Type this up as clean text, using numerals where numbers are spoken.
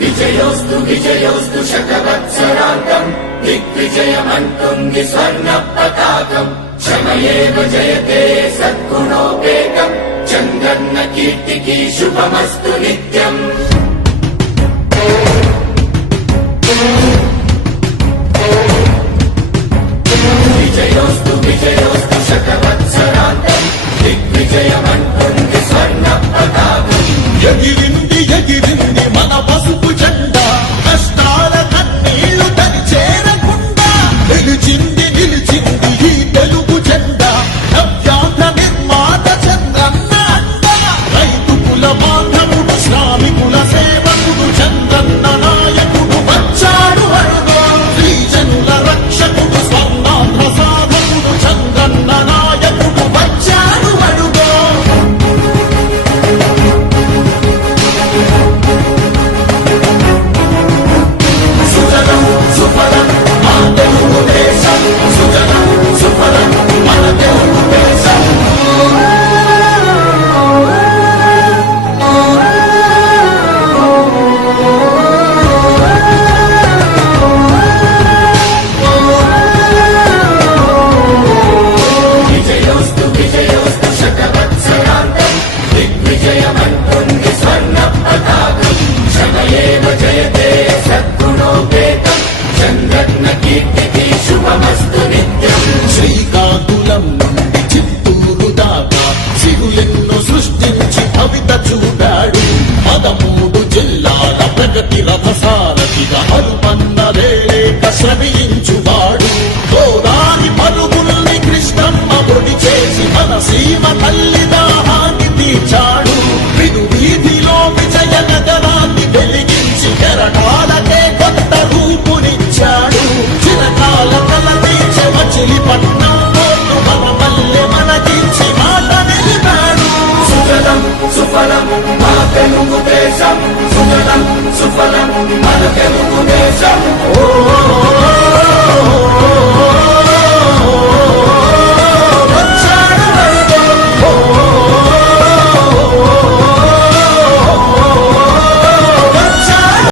విజయోస్తు విజయోస్తు శతవత్సరాంతం దిగ్విజయమంటుంది స్వర్ణ పతాకం క్షమయేవ జయతే సద్గుణోపేతం చంద్రన్న కీర్తికి శుభమస్తు నిత్యం. విజయోస్తు విజయోస్తు శతవత్సరాంతం దిగ్విజయమంటుంది స్వర్ణ పతాకం. ఎగిరింది ఎగిరింది మన పసుపు జెండా కష్టాల కన్నీళ్లు తని చేరకుండా నిలిచింది నిలిచింది ఈ తెలుగు జెండా నవ్యాంధ్ర నిర్మాత చంద్రన్న అండ రైతు కుల బాంధవుడు శ్రామికుల సేవకుడు చంద్రన్న నాయకుడు వచ్చాడు అడుగో శ్రీజనుల రక్షకుడు స్వర్ణాంధ్ర సాధకుడు చంద్రన్న నాయకుడు వచ్చాడు అడుగో. విజయోస్తు విజయోస్తు శతవత్సరాంతం దిగ్విజయమంటుంది స్వర్ణ పతాకం క్షమయేవ జయతే సద్గుణోపేతం చంద్రన్న కీర్తికి శుభమస్తు నిత్యం. శ్రీకాకుళం నుండి చిత్తూరు దాకా సిరులెన్నో సృష్టించి కవిత చూపాడు 13 జిల్లాల ప్రగతి రథసారథిగా అరుపన్నలేక శ్రమించువాడు గోదారి పరుగుల్ని కృష్ణమ్మ పొడి చేసి మన సీమ తల్లి దాహాన్ని తీర్చాడు విను వీధిలో విజయ నగరాన్ని వెలిగించి కెరటాలకే కొత్త రూపునిచ్చాడు చిరకాల కల తీర్చే మచిలీపట్నం పోర్టు మన పల్లె మనకించి మాట నిలిపాడు. సుజలం సుఫలం మా తెలుగు దేశం సుజలం సుఫలం మన తెలుగు దేశం. ఓ